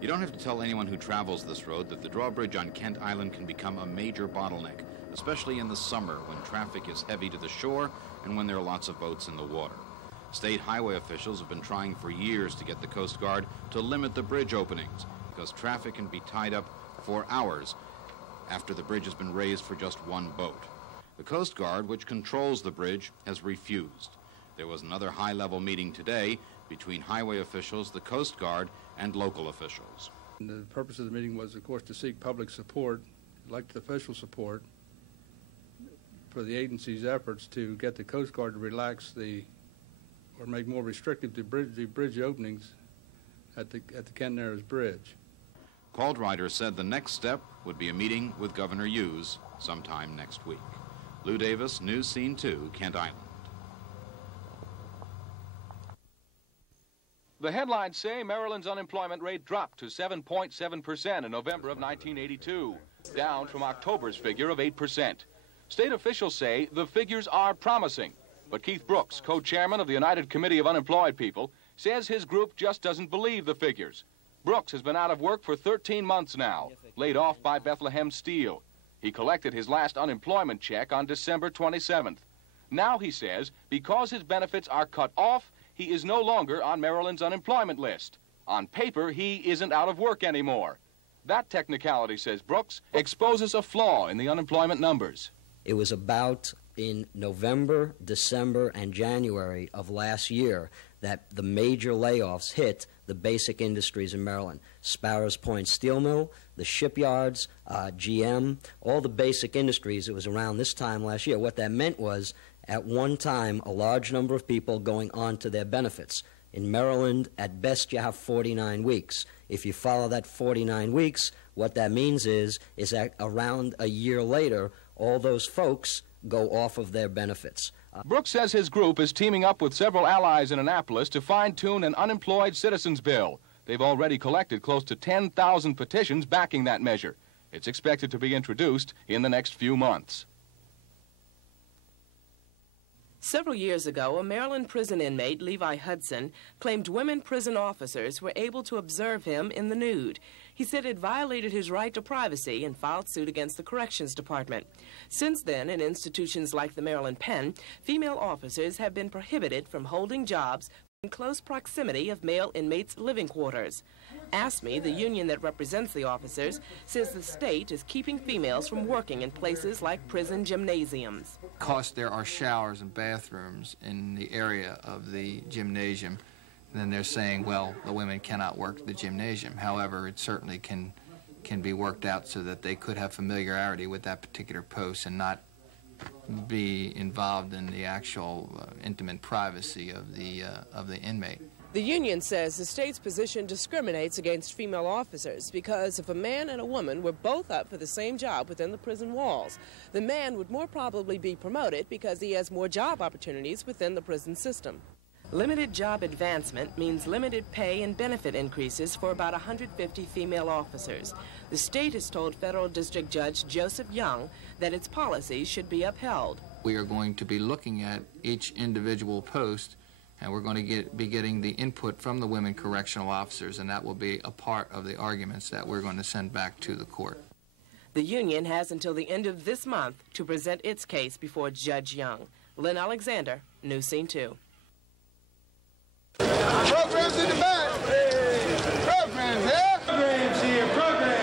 You don't have to tell anyone who travels this road that the drawbridge on Kent Island can become a major bottleneck, especially in the summer when traffic is heavy to the shore and when there are lots of boats in the water. State highway officials have been trying for years to get the Coast Guard to limit the bridge openings because traffic can be tied up for hours after the bridge has been raised for just one boat. The Coast Guard, which controls the bridge, has refused. There was another high-level meeting today between highway officials, the Coast Guard, and local officials. And the purpose of the meeting was, of course, to seek public support, elected official support, for the agency's efforts to get the Coast Guard to relax or make more restrictive the bridge openings at the Kent Narrows Bridge. Caldrider said the next step would be a meeting with Governor Hughes sometime next week. Lou Davis, News Scene 2, Kent Island. The headlines say Maryland's unemployment rate dropped to 7.7% in November of 1982, down from October's figure of 8%. State officials say the figures are promising, but Keith Brooks, co-chairman of the United Committee of Unemployed People, says his group just doesn't believe the figures. Brooks has been out of work for 13 months now, laid off by Bethlehem Steel. He collected his last unemployment check on December 27th. Now, he says, because his benefits are cut off, he is no longer on Maryland's unemployment list. On paper, he isn't out of work anymore. That technicality, says Brooks, exposes a flaw in the unemployment numbers. It was about in November, December, and January of last year that the major layoffs hit the basic industries in Maryland. Sparrows Point Steel Mill, the shipyards, GM, all the basic industries. It was around this time last year. What that meant was, at one time, a large number of people going on to their benefits. In Maryland, at best, you have 49 weeks. If you follow that 49 weeks, what that means is that around a year later, all those folks go off of their benefits. Brooks says his group is teaming up with several allies in Annapolis to fine-tune an unemployed citizens bill. They've already collected close to 10,000 petitions backing that measure. It's expected to be introduced in the next few months. Several years ago, a Maryland prison inmate, Levi Hudson, claimed women prison officers were able to observe him in the nude. He said it violated his right to privacy and filed suit against the Corrections Department. Since then, in institutions like the Maryland Pen, female officers have been prohibited from holding jobs in close proximity of male inmates' living quarters. ASME, the union that represents the officers, says the state is keeping females from working in places like prison gymnasiums. Because there are showers and bathrooms in the area of the gymnasium, then they're saying, well, the women cannot work the gymnasium. However, it certainly can be worked out so that they could have familiarity with that particular post and not be involved in the actual intimate privacy of the inmate. The union says the state's position discriminates against female officers because if a man and a woman were both up for the same job within the prison walls, the man would more probably be promoted because he has more job opportunities within the prison system. Limited job advancement means limited pay and benefit increases for about 150 female officers. The state has told Federal District Judge Joseph Young that its policies should be upheld. We are going to be looking at each individual post, and we're going to be getting the input from the women correctional officers, and that will be a part of the arguments that we're going to send back to the court. The union has until the end of this month to present its case before Judge Young. Lynn Alexander, News Scene 2. Programs in the back. Hey. Programs here. Programs here. Programs.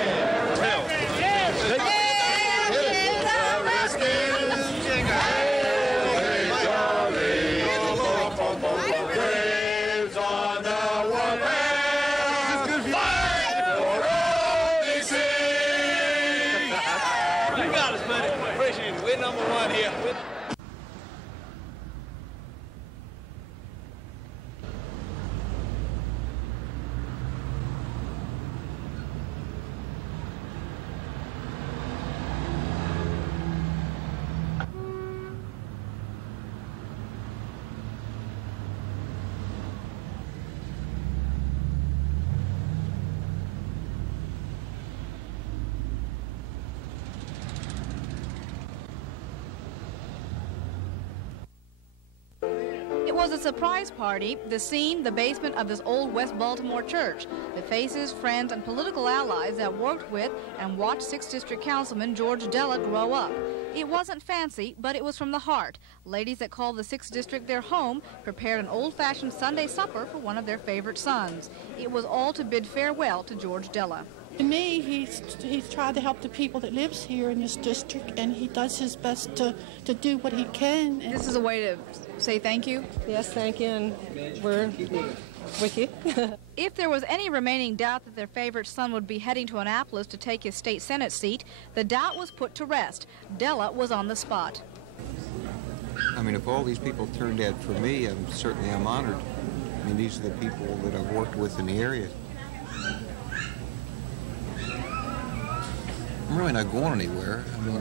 You got us, buddy. Appreciate it. We're number one here. was a surprise party, the scene, the basement of this old West Baltimore church. The faces, friends, and political allies that worked with and watched 6th District Councilman George Della grow up. It wasn't fancy, but it was from the heart. Ladies that called the 6th District their home prepared an old-fashioned Sunday supper for one of their favorite sons. It was all to bid farewell to George Della. To me, he's tried to help the people that lives here in this district, and he does his best to do what he can. And this is a way to say thank you? Yes, thank you, and we're with you. If there was any remaining doubt that their favorite son would be heading to Annapolis to take his state Senate seat, the doubt was put to rest. Della was on the spot. I mean, if all these people turned out for me, I'm honored. I mean, these are the people that I've worked with in the area. I'm really not going anywhere. I mean,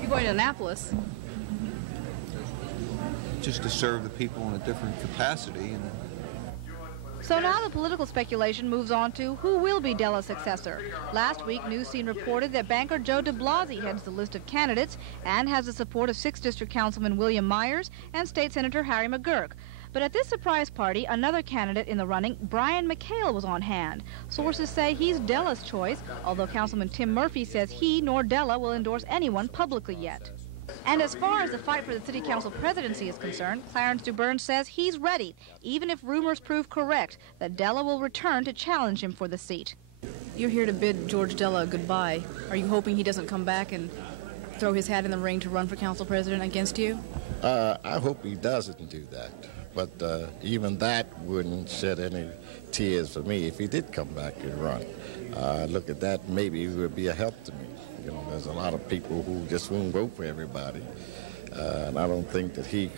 you're going to Annapolis? Just to serve the people in a different capacity. So now the political speculation moves on to who will be Della's successor. Last week, News Scene reported that banker Joe de Blasi heads the list of candidates and has the support of 6th District Councilman William Myers and State Senator Harry McGurk. But at this surprise party, another candidate in the running, Brian McHale, was on hand. Sources say he's Della's choice, although Councilman Tim Murphy says he nor Della will endorse anyone publicly yet. And as far as the fight for the city council presidency is concerned, Clarence DuBurn says he's ready, even if rumors prove correct that Della will return to challenge him for the seat. You're here to bid George Della goodbye. Are you hoping he doesn't come back and throw his hat in the ring to run for council president against you? I hope he doesn't do that. But even that wouldn't shed any tears for me if he did come back and run. Look at that, maybe it would be a help to me. You know, there's a lot of people who just won't vote for everybody. And I don't think that he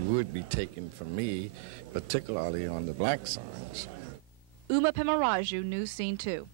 would be taken from me, particularly on the black signs. Uma Pemaraju, News Scene 2.